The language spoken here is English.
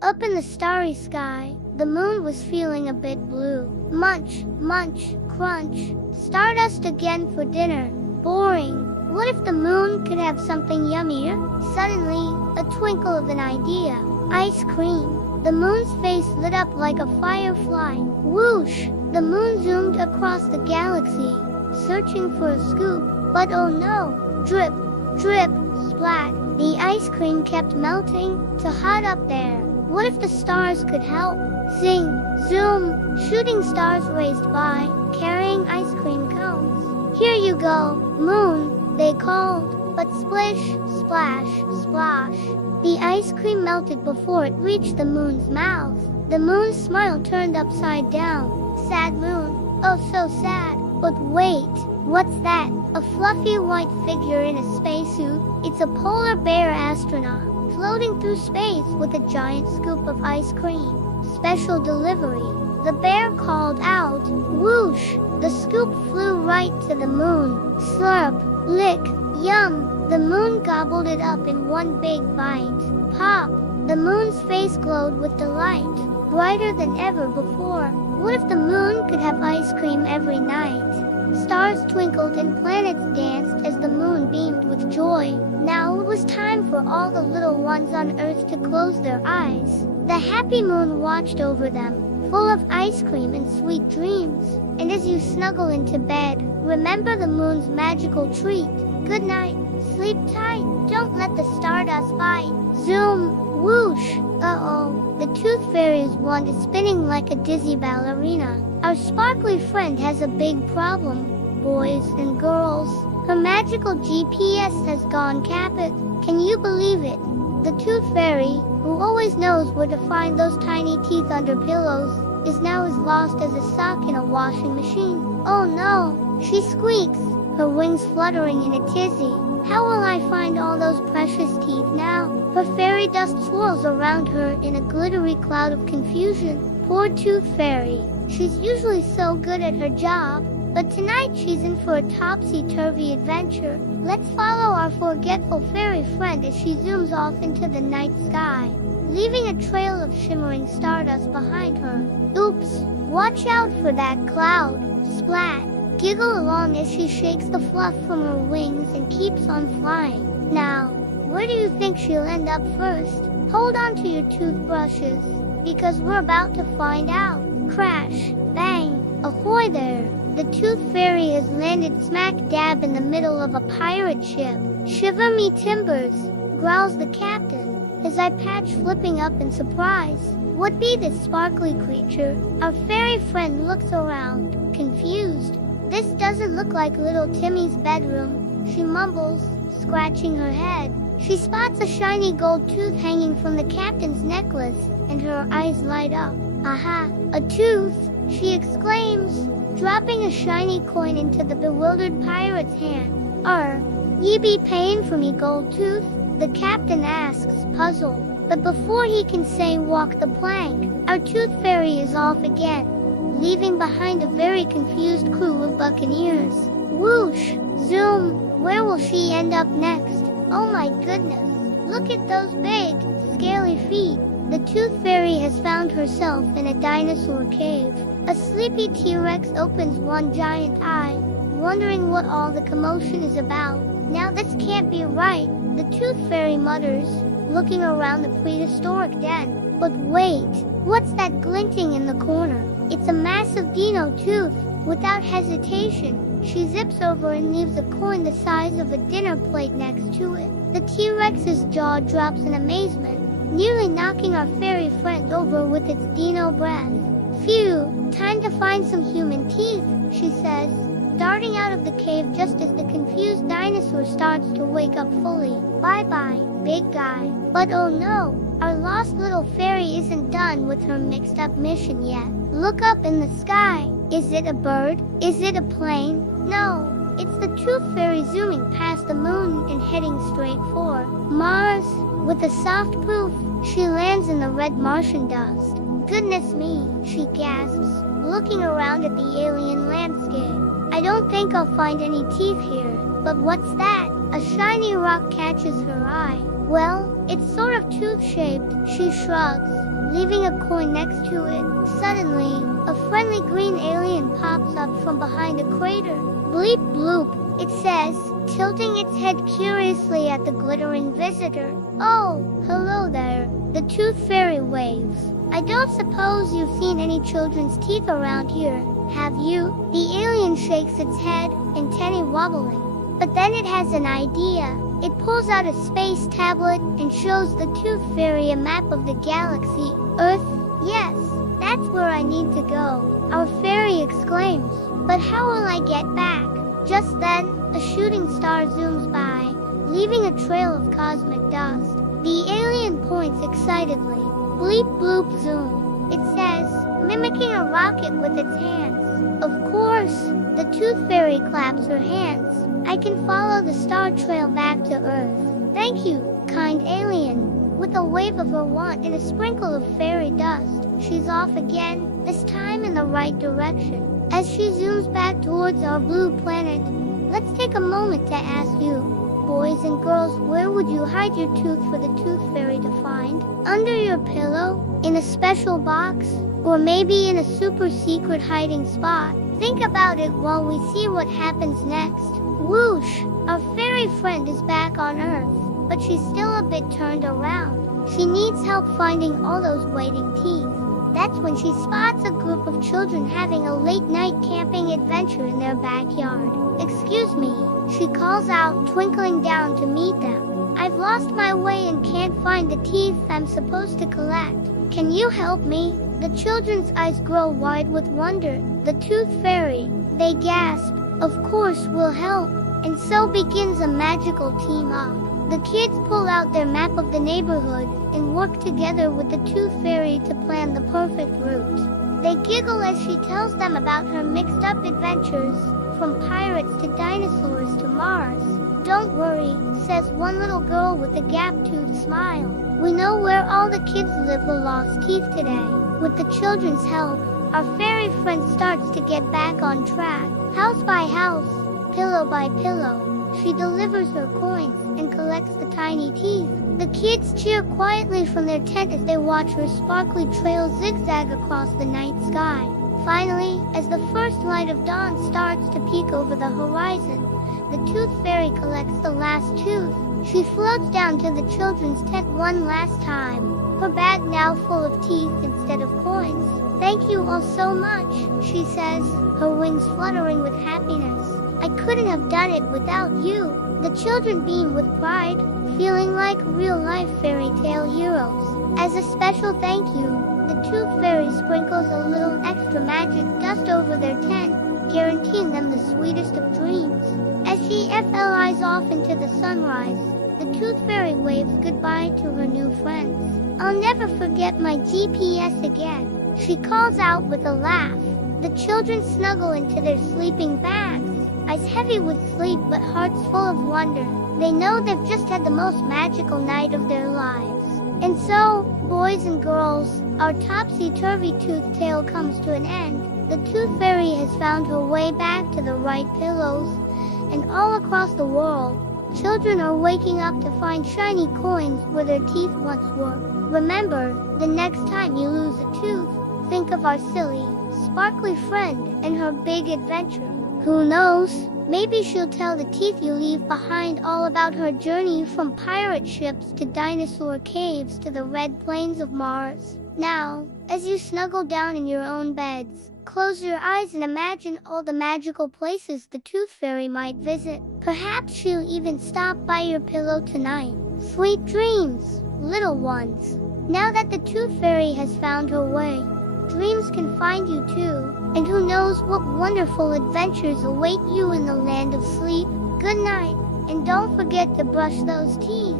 Up in the starry sky, the moon was feeling a bit blue. Munch, munch, crunch. Stardust again for dinner. Boring. What if the moon could have something yummier? Suddenly, a twinkle of an idea. Ice cream. The moon's face lit up like a firefly. Whoosh! The moon zoomed across the galaxy, searching for a scoop. But oh no! Drip, drip, splat. The ice cream kept melting, too hot up there. What if the stars could help? Zing, zoom, shooting stars raced by, carrying ice cream cones. Here you go, moon, they called, but splish, splash, splash. The ice cream melted before it reached the moon's mouth. The moon's smile turned upside down. Sad moon, oh so sad. But wait, what's that? A fluffy white figure in a spacesuit. It's a polar bear astronaut, floating through space with a giant scoop of ice cream. Special delivery. The bear called out. Whoosh! The scoop flew right to the moon. Slurp, lick, yum! The moon gobbled it up in one big bite. Pop! The moon's face glowed with delight, brighter than ever before. What if the moon could have ice cream every night? Stars twinkled and planets danced as the moon beamed with joy. Now it was time for all the little ones on Earth to close their eyes. The happy moon watched over them, full of ice cream and sweet dreams. And as you snuggle into bed, remember the moon's magical treat. Good night, sleep tight, don't let the stardust bite. Zoom, whoosh, uh-oh, the tooth fairy's wand is spinning like a dizzy ballerina. Our sparkly friend has a big problem, boys and girls. Her magical GPS has gone kaput. Can you believe it? The tooth fairy, who always knows where to find those tiny teeth under pillows, is now as lost as a sock in a washing machine. Oh no, she squeaks, her wings fluttering in a tizzy. How will I find all those precious teeth now? Her fairy dust swirls around her in a glittery cloud of confusion. Poor tooth fairy. She's usually so good at her job, but tonight she's in for a topsy-turvy adventure. Let's follow our forgetful fairy friend as she zooms off into the night sky, leaving a trail of shimmering stardust behind her. Oops, watch out for that cloud. Splat. Giggle along as she shakes the fluff from her wings and keeps on flying. Now, where do you think she'll end up first? Hold on to your toothbrushes, because we're about to find out. Crash, bang, ahoy there. The tooth fairy has landed smack dab in the middle of a pirate ship. Shiver me timbers, growls the captain, his eye patch flipping up in surprise. What be this sparkly creature? Our fairy friend looks around, confused. This doesn't look like little Timmy's bedroom, she mumbles, scratching her head. She spots a shiny gold tooth hanging from the captain's necklace, and her eyes light up. Aha, a tooth, she exclaims, dropping a shiny coin into the bewildered pirate's hand. Ye be paying for me, gold tooth? The captain asks, puzzled. But before he can say walk the plank, our tooth fairy is off again, leaving behind a very confused crew of buccaneers. Whoosh, zoom, where will she end up next? Oh my goodness, look at those big, scaly feet. The tooth fairy has found herself in a dinosaur cave. A sleepy T-Rex opens one giant eye, wondering what all the commotion is about. Now this can't be right, the tooth fairy mutters, looking around the prehistoric den. But wait, what's that glinting in the corner? It's a massive dino tooth. Without hesitation, she zips over and leaves a coin the size of a dinner plate next to it. The T-Rex's jaw drops in amazement, nearly knocking our fairy friend over with its dino breath. Phew, time to find some human teeth, she says, darting out of the cave just as the confused dinosaur starts to wake up fully. Bye-bye, big guy. But oh no, our lost little fairy isn't done with her mixed-up mission yet. Look up in the sky. Is it a bird? Is it a plane? No, it's the tooth fairy zooming past the moon and heading straight for Mars. With a soft poof, she lands in the red Martian dust. Goodness me, she gasps, looking around at the alien landscape. I don't think I'll find any teeth here. But what's that? A shiny rock catches her eye. Well, it's sort of tooth-shaped, she shrugs. leaving a coin next to it. Suddenly, a friendly green alien pops up from behind a crater. Bleep bloop, it says, tilting its head curiously at the glittering visitor. Oh, hello there, the Tooth Fairy waves. I don't suppose you've seen any children's teeth around here, have you? The alien shakes its head, antennae wobbling. But then it has an idea. It pulls out a space tablet and shows the Tooth Fairy a map of the galaxy. Earth? Yes, that's where I need to go, our fairy exclaims. But how will I get back? Just then, a shooting star zooms by, leaving a trail of cosmic dust. The alien points excitedly. Bleep bloop zoom, it says, mimicking a rocket with its hands. Of course, the Tooth Fairy claps her hands. I can follow the star trail back to Earth. Thank you, kind alien. With a wave of her wand and a sprinkle of fairy dust, she's off again, this time in the right direction. As she zooms back towards our blue planet, let's take a moment to ask you, boys and girls, where would you hide your tooth for the Tooth Fairy to find? Under your pillow? In a special box? Or maybe in a super secret hiding spot? Think about it while we see what happens next. Whoosh! Our fairy friend is back on Earth, but she's still a bit turned around. She needs help finding all those waiting teeth. That's when she spots a group of children having a late-night camping adventure in their backyard. Excuse me, she calls out, twinkling down to meet them. I've lost my way and can't find the teeth I'm supposed to collect. Can you help me? The children's eyes grow wide with wonder. The Tooth Fairy, they gasp. Of course we'll help. And so begins a magical team-up. The kids pull out their map of the neighborhood and work together with the Tooth Fairy to plan the perfect route. They giggle as she tells them about her mixed-up adventures, from pirates to dinosaurs to Mars. Don't worry, says one little girl with a gap-toothed smile. We know where all the kids live the lost teeth today. With the children's help, our fairy friend starts to get back on track. House by house, pillow by pillow, she delivers her coins and collects the tiny teeth. The kids cheer quietly from their tent as they watch her sparkly trail zigzag across the night sky. Finally, as the first light of dawn starts to peek over the horizon, the Tooth Fairy collects the last tooth. She floats down to the children's tent one last time, her bag now full of teeth instead of coins. Thank you all so much, she says, her wings fluttering with happiness. I couldn't have done it without you. The children beam with pride, feeling like real-life fairy tale heroes. As a special thank you, the Tooth Fairy sprinkles a little extra magic dust over their tent, guaranteeing them the sweetest of dreams. As she flies off into the sunrise, the Tooth Fairy waves goodbye to her new friends. I'll never forget my GPS again, she calls out with a laugh. The children snuggle into their sleeping bags, eyes heavy with sleep but hearts full of wonder. They know they've just had the most magical night of their lives. And so, boys and girls, our topsy-turvy tooth tale comes to an end. The Tooth Fairy has found her way back to the right pillows, and all across the world, children are waking up to find shiny coins where their teeth once were. Remember, the next time you lose a tooth, think of our silly, sparkly friend and her big adventure. Who knows, maybe she'll tell the teeth you leave behind all about her journey from pirate ships to dinosaur caves to the red plains of Mars. Now, as you snuggle down in your own beds, close your eyes and imagine all the magical places the Tooth Fairy might visit. Perhaps she'll even stop by your pillow tonight. Sweet dreams, little ones. Now that the Tooth Fairy has found her way, dreams can find you too. And who knows what wonderful adventures await you in the land of sleep. Good night, and don't forget to brush those teeth.